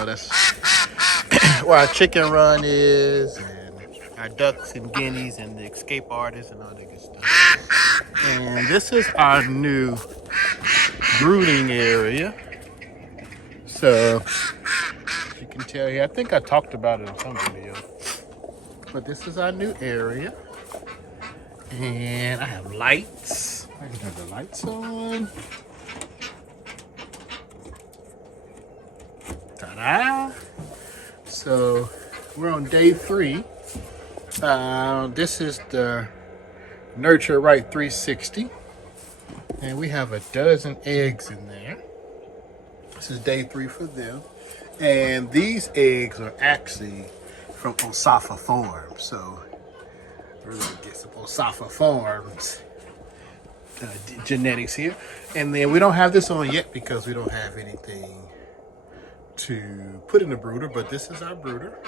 know, that's where our chicken run is, and our ducks and guineas and the escape artists and all that good stuff. And this is our new brooding area. So, as you can tell here, I think I talked about it in some video. But this is our new area. And I have lights. I can have the lights on. Ta-da! So we're on day 3. This is the Nurture Right 360. And we have a dozen eggs in there. This is day 3 for them. And these eggs are actually from Osafa Farm. So we're going to get some Osafa Farms genetics here. And then we don't have this on yet because we don't have anything to put in the brooder, but this is our brooder.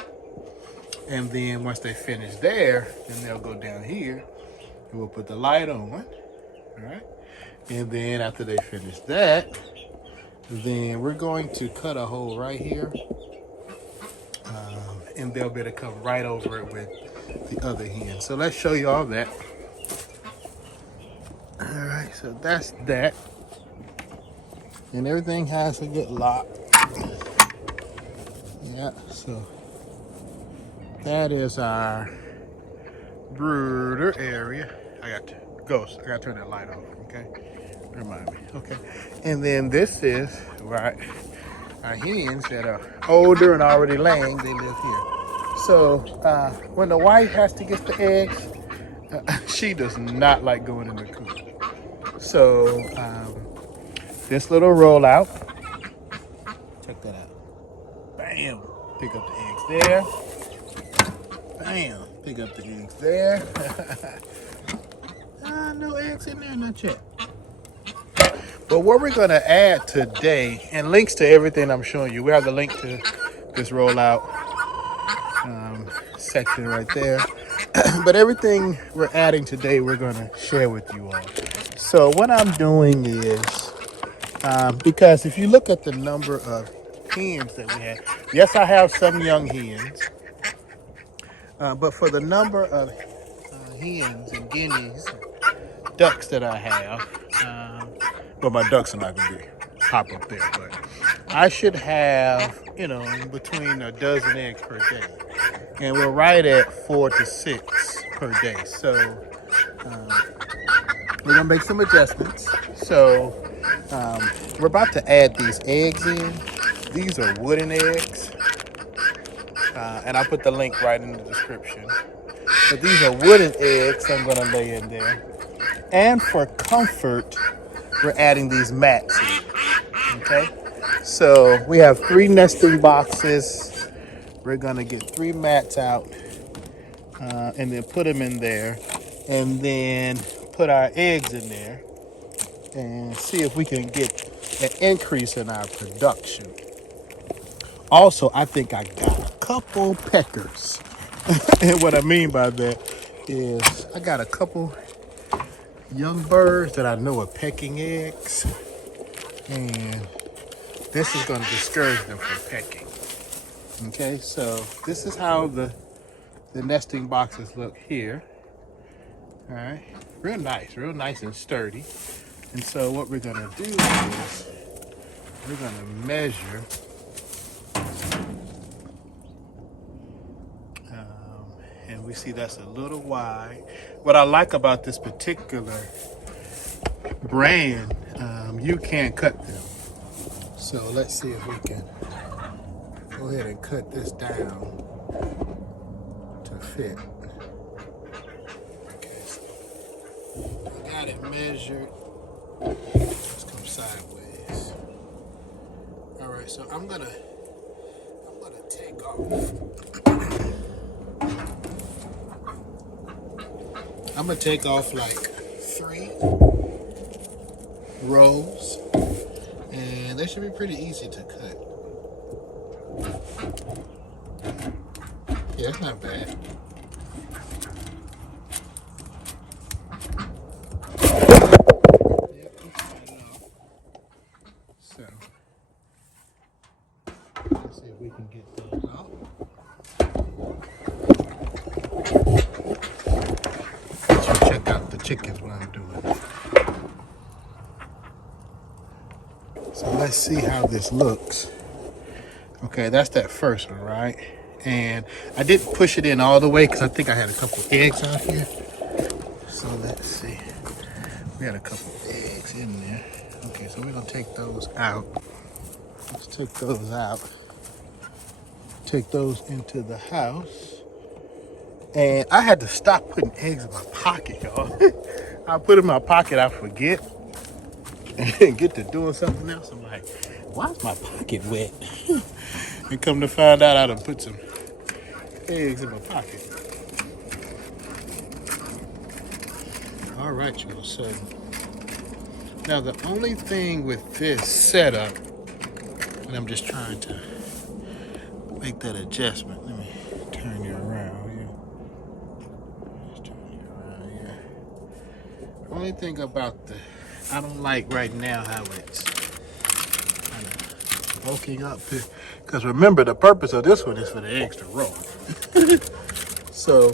And then once they finish there, then they'll go down here and we'll put the light on. All right. And then after they finish that, then we're going to cut a hole right here. And they'll be able to come right over it with the other hen. So let's show you all that. All right, so that's that. And everything has a good lock. Yeah, so that is our brooder area. I got to turn that light off, okay? Remind me, okay. And then this is right, our hens that are older and already laying, they live here. So when the wife has to get the eggs, she does not like going in the coop. So this little rollout, check that out. Bam, pick up the eggs there. Bam, pick up the eggs there. No eggs in there, not yet. But what we're gonna add today, and links to everything I'm showing you, we have the link to this rollout section right there. But everything we're adding today, we're gonna share with you all. So what I'm doing is, because if you look at the number of hens that we have, yes, I have some young hens, but for the number of hens and guineas, ducks that I have, well, my ducks are not gonna be hop up there, but I should have, between a dozen eggs per day. And we're right at 4 to 6 per day. So we're gonna make some adjustments. So we're about to add these eggs in. These are wooden eggs. And I'll put the link right in the description. But these are wooden eggs I'm gonna lay in there. And for comfort, we're adding these mats in, okay? So we have 3 nesting boxes. We're gonna get 3 mats out and then put them in there and then put our eggs in there and see if we can get an increase in our production. Also, I think I got a couple peckers. And what I mean by that is I got a couple young birds that I know are pecking eggs, and this is going to discourage them from pecking. Okay, so this is how the nesting boxes look here. All right, real nice and sturdy. And so what we're going to do is we're going to measure and we see that's a little wide. What I like about this particular brand, you can cut them. So let's see if we can go ahead and cut this down to fit. Okay, so I got it measured. Let's come sideways. All right, so I'm gonna take off. I'm gonna take off like 3 rows, and they should be pretty easy to cut. Yeah, it's not bad. Yep, so let's see if we chickens when I'm doing it. So let's see how this looks. Okay, that's that first one, right? And I didn't push it in all the way because I think I had a couple eggs out here. So let's see. We had a couple eggs in there. Okay, so we're gonna take those out. Let's take those out. Take those into the house. And I had to stop putting eggs in my pocket, y'all. I put it in my pocket, I forget. And get to doing something else. I'm like, why is my pocket wet? And come to find out I done put some eggs in my pocket. All right, y'all. So now the only thing with this setup, and I'm just trying to make that adjustment. Let me turn you around here. Just turn you around here. The only thing about I don't like right now how it's kind of bulking up. Because remember, the purpose of this one is for the eggs to roll. So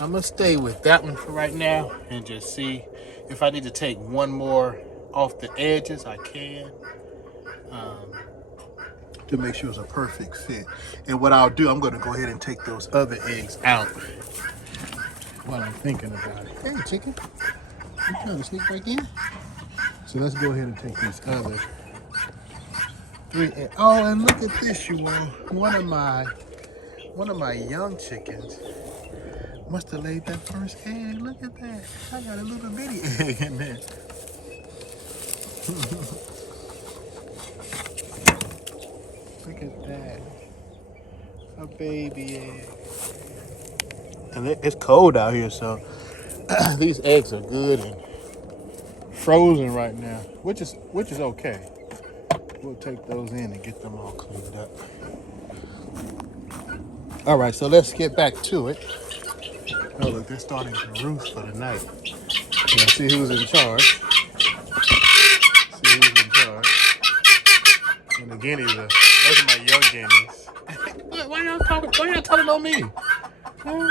I'm gonna stay with that one for right now and just see if I need to take one more off the edges, I can. To make sure it's a perfect fit. And what I'll do, I'm gonna go ahead and take those other eggs out while I'm thinking about it. Hey, chicken, you trying to sneak back in? So let's go ahead and take these other 3 eggs. Oh, and look at this, you all. One of my young chickens must have laid that first egg. Look at that. I got a little bitty egg in there. Look at that. A baby egg. And it's cold out here, so these eggs are good and frozen right now, which is okay. We'll take those in and get them all cleaned up. All right, so let's get back to it. Oh, look, they're starting to roost for the night. Let's see who's in charge. See who's in charge. And the guineas those are my young guineas. Why y'all talking on me? Huh?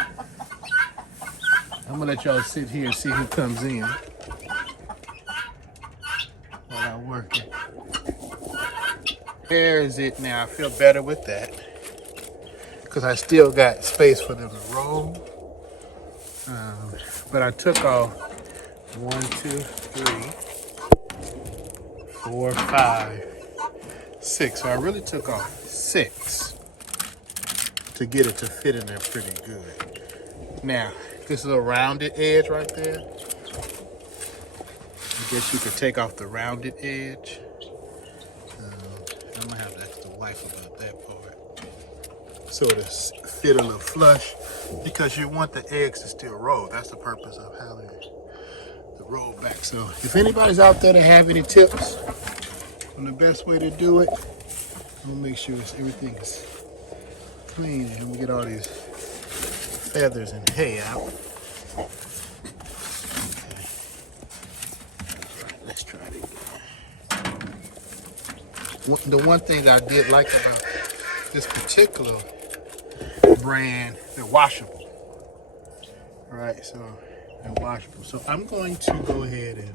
I'm gonna let y'all sit here and see who comes in while I'm working. There is it now. I feel better with that because I still got space for them to roll. But I took off 1, 2, 3, 4, 5, 6. So I really took off 6 to get it to fit in there pretty good. Now, this little rounded edge right there, I guess you could take off the rounded edge. I'm gonna have to ask the wife about that part. So it'll fit a little flush because you want the eggs to still roll. That's the purpose of having the roll back. So if anybody's out there that have any tips on the best way to do it, I'm gonna make sure everything is clean and we get all these feathers and hay out. Okay. Let's try it again. The one thing I did like about this particular brand, they're washable. All right, so they're washable. So I'm going to go ahead and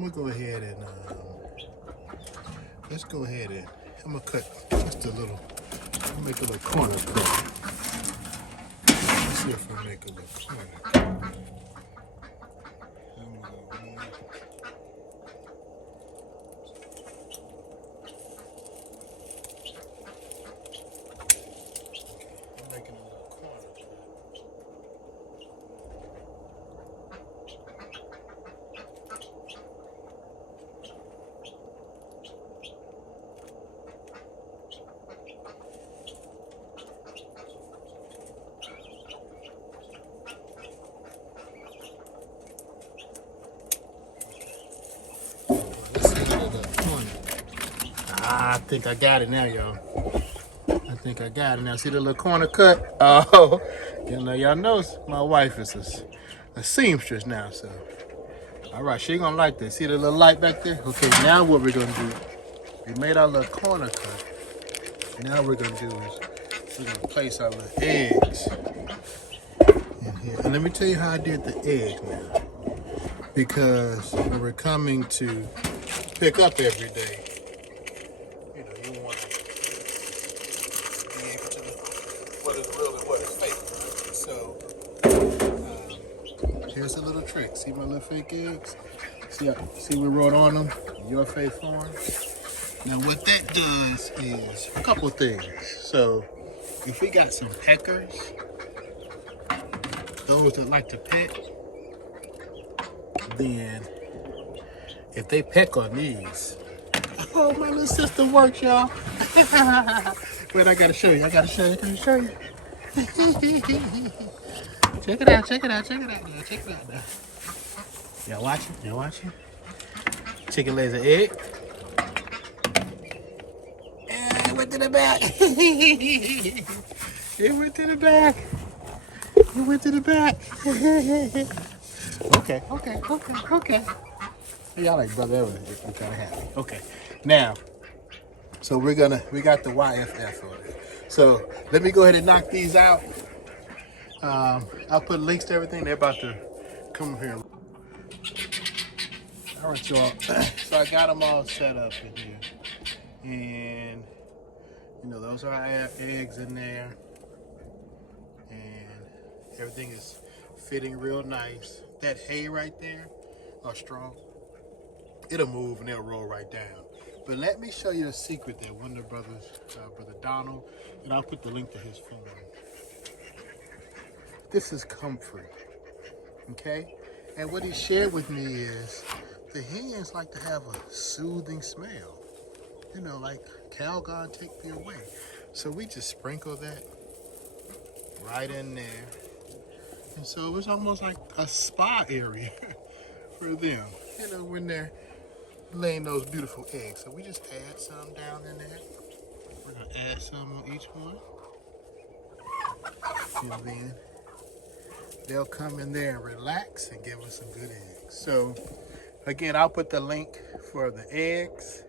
let's go ahead and I'm gonna cut just a little. I'll make a little corner cut. Let's see if I make a little corner cut. I think I got it now, y'all. I think I got it now. See the little corner cut? Oh, y'all know my wife is a seamstress now, so. All right, she gonna like this. See the little light back there? Okay, now what we're gonna do, we made our little corner cut. Now what we're gonna do is we're gonna place our little eggs in Yeah, and let me tell you how I did the eggs now. Because when we're coming to pick up every day, you know, you want to be able to know what is real and what is fake. So, here's a little trick. See my little fake eggs? See we wrote on them? Your faith farm. Now what that does is a couple things. So if we got some peckers, those that like to peck, then if they peck on these, oh, my little sister works, y'all. Wait, I gotta show you. Can I show you? Check it out. Check it out now. Y'all watching? Chicken lays an egg. And it went to the back. It went to the back. Okay. Y'all like, brother, that was kind of happy. Okay. Now, so we got the YFF on it. So let me go ahead and knock these out. I'll put links to everything. They're about to come here. All right, y'all. So I got them all set up in here. And, you know, those are our eggs in there. And everything is fitting real nice. That hay right there, or straw, it'll move and it'll roll right down. But let me show you a secret that one of the brothers, Brother Donald, and I'll put the link to his phone. This is comfrey, okay? And what he shared with me is the hens like to have a soothing smell. You know, like cow God take me away. So we just sprinkle that right in there. And so it's almost like a spa area for them, you know, when they're laying those beautiful eggs. So we just add some down in there. We're gonna add some on each one. And then they'll come in there and relax and give us some good eggs. So again, I'll put the link for the eggs.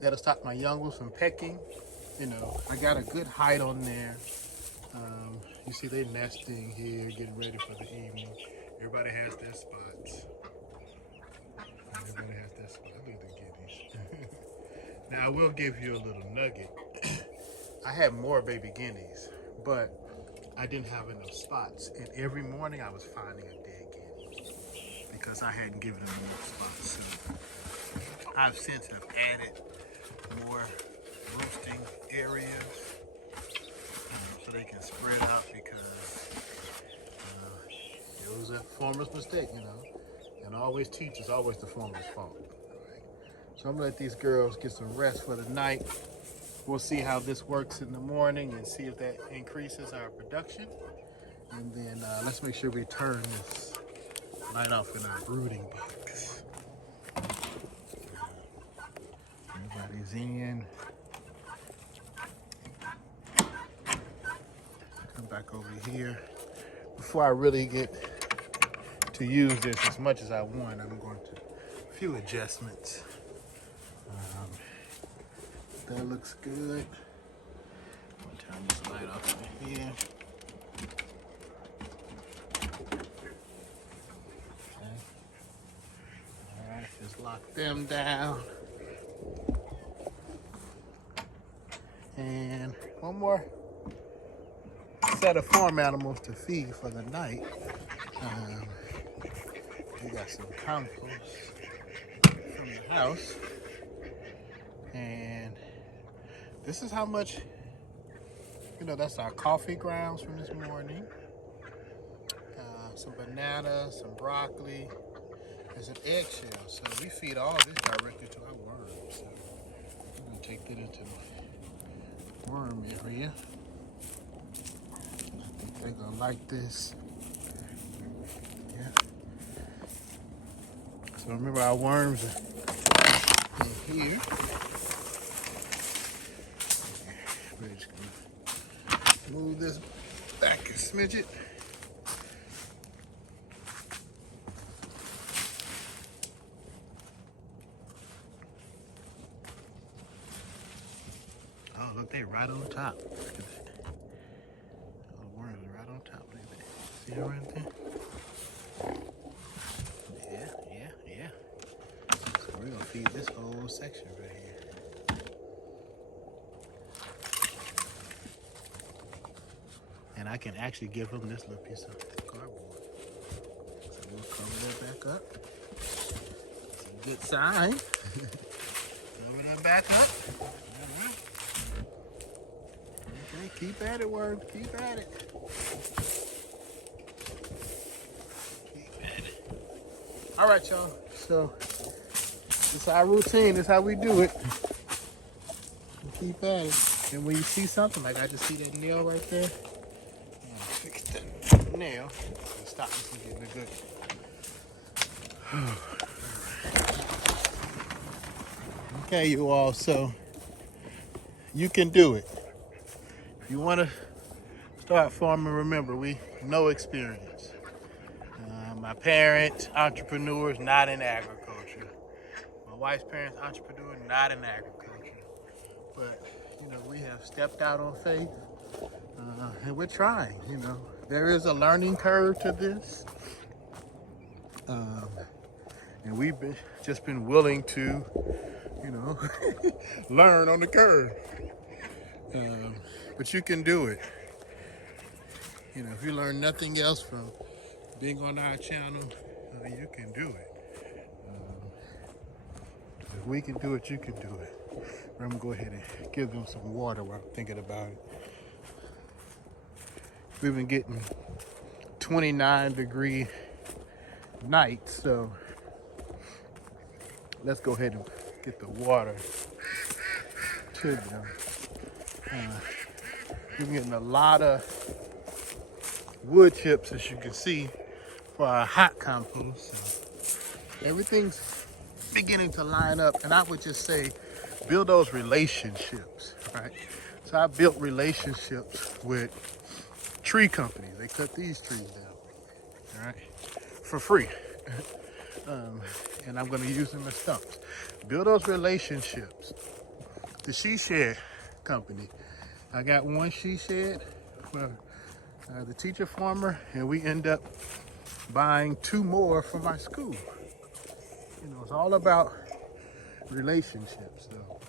That'll stop my young ones from pecking. You know, I got a good height on there. You see they nesting here, getting ready for the evening. Everybody has their spots. Look at the guineas. Now I will give you a little nugget. I had more baby guineas, but I didn't have enough spots. And every morning I was finding a dead guinea because I hadn't given them enough spots. So I've since have added more roosting areas so they can spread out because it was a farmer's mistake, you know. And always teach is always the farmer's fault. Right? So I'm gonna let these girls get some rest for the night. We'll see how this works in the morning and see if that increases our production. And then let's make sure we turn this light off in our brooding box. Everybody's in. Come back over here. Before I really get to use this as much as I want, I'm going to a few adjustments. That looks good. I'm gonna turn this light off over here. Okay. All right, just lock them down. And one more set of farm animals to feed for the night. We got some compost from the house. And this is how much, you know, that's our coffee grounds from this morning. Some bananas, some broccoli, and some eggshells. So we feed all this directly to our worms. So I'm gonna take that into the worm area. I think they're gonna like this. Yeah. So remember our worms are in here. We're just gonna move this back a smidget. Oh, look, they right on top. Look at that. The worms are right on top. Look at that. See it right there? Yeah. So we're gonna feed this whole section right here. And I can actually give them this little piece of cardboard. So we'll cover that back up. It's a good sign. Cover that back up. All right. Okay, keep at it, worm. Keep at it. All right, y'all. So this is our routine. This is how we do it. We keep at it. And when you see something, like I just see that nail right there, fix that nail and stop me from getting a good. Okay, you all. So you can do it. If you want to start farming, remember, we no experience. My parents, entrepreneurs, not in agriculture. My wife's parents, entrepreneurs, not in agriculture. But, you know, we have stepped out on faith, and we're trying, you know. There is a learning curve to this. And we've just been willing to, you know, learn on the curve. But you can do it. You know, if you learn nothing else from being on our channel, you can do it. If we can do it, you can do it. I'm gonna go ahead and give them some water while I'm thinking about it. We've been getting 29-degree nights, so let's go ahead and get the water to them. We've been getting a lot of wood chips, as you can see, for our hot compost. So everything's beginning to line up, and I would just say build those relationships, right? So I built relationships with tree companies. They cut these trees down, all right, for free. And I'm going to use them as stumps. Build those relationships. The she shed company, I got one she shed for the teacher farmer, and we end up buying 2 more for my school. You know, it's all about relationships. So,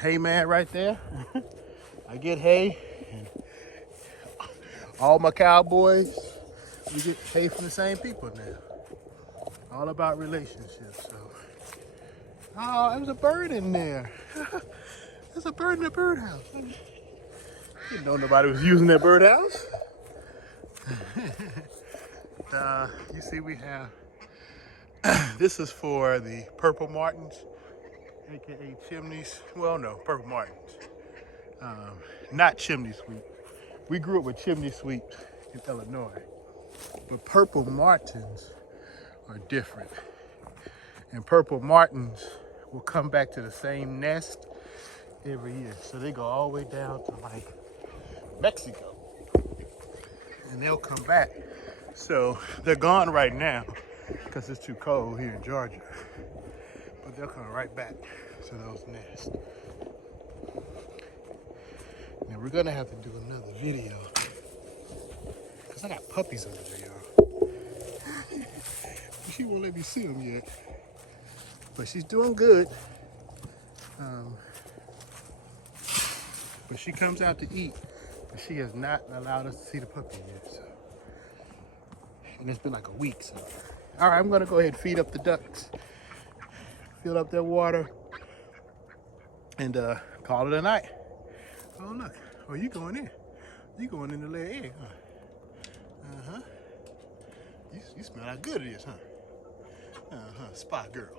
hay man right there. I get hay, and all my cowboys, we get hay from the same people now. All about relationships. So, oh, there was a bird in there. There's a bird in the birdhouse. Didn't know nobody was using that birdhouse. You see, we have. This is for the purple martins, aka chimneys. Well, no, purple martins. Not chimney sweep. We grew up with chimney sweeps in Illinois, but purple martins are different. And purple martins will come back to the same nest every year. So they go all the way down to like Mexico, and they'll come back. So they're gone right now because it's too cold here in Georgia, but they'll come right back to those nests. Now we're gonna have to do another video because I got puppies over there, y'all. She won't let me see them yet, but she's doing good. But she comes out to eat, but she has not allowed us to see the puppy yet. So. And it's been like a week. So, all right, I'm gonna go ahead and feed up the ducks, fill up their water, and call it a night. Oh look, oh you going in? You going in to lay an egg, huh? You smell how good it is, huh? Spot girl.